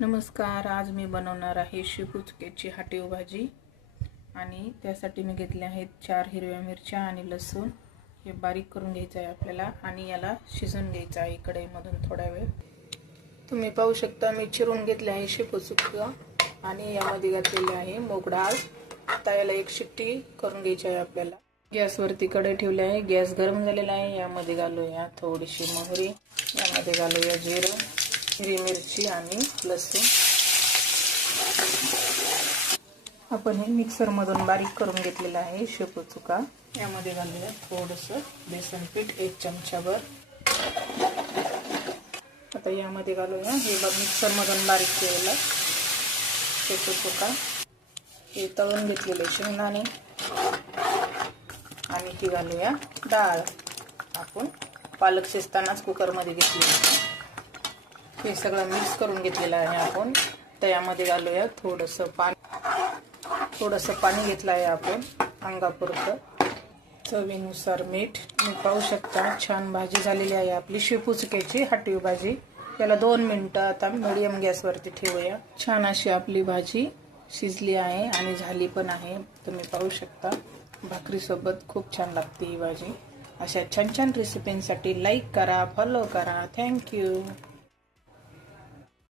नमस्कार. आज मी बनवणार आहे शेपूचक्याची हाटीव भाजी आणि त्यासाठी मी घेतले आहेत 4 हिरव्या मिरच्या आणि लसूण. हे बारीक करून घ्यायचं आहे आपल्याला आणि याला शिजवून घ्यायचं आहे कढईमधून थोडा वेळ. तुम्ही पाहू शकता मी चिरून घेतले आहे शेपूचक्का आणि यामध्ये घातलेले आहे मूग डाळ. आता याला एक शिट्टी करून घ्यायची आहे आपल्याला. गॅसवरती कढई ठेवली आहे. गॅस गरम झालेला आहे. यामध्ये घालूया थोडीशी मोहरी, यामध्ये घालूया जिरं, हिरवी मिरची आणि लसूण. आपण हे मिक्सर मधून बारीक करून घेतलेला आहे शेपूचक्का. यामध्ये घालूया थोडंसं बेसन पीठ 1 चमचाभर. आता यामध्ये घालूया हे मिक्सर मधून बारीक केलेला शेपूचक्का, हे तळून घेतलेले शेंगदाणे आणि ही घालूया डाळ. आपण पालक शिजतानाच कुकरमध्ये घेतली. हे सगळं मिक्स करून घेतलेलं आहे आपण. त्यामध्ये घालूया थोडंसं पाणी घेतलं आहे आपण अंगापुरतं. चवीनुसार मीठ. तुम्ही पाहू शकता छान भाजी झालेली आहे आपली शेपूचक्याची हाटीव भाजी. याला 2 मिनिटं आता मीडियम गॅसवरती ठेवूया. छान अशी आपली भाजी शिजली आहे आणि झाली पण आहे. तुम्ही पाहू शकता भाकरीसोबत खूप छान लागते ही भाजी. अशा छान छान रेसिपींसाठी लाईक करा, फॉलो करा. थँक्यू.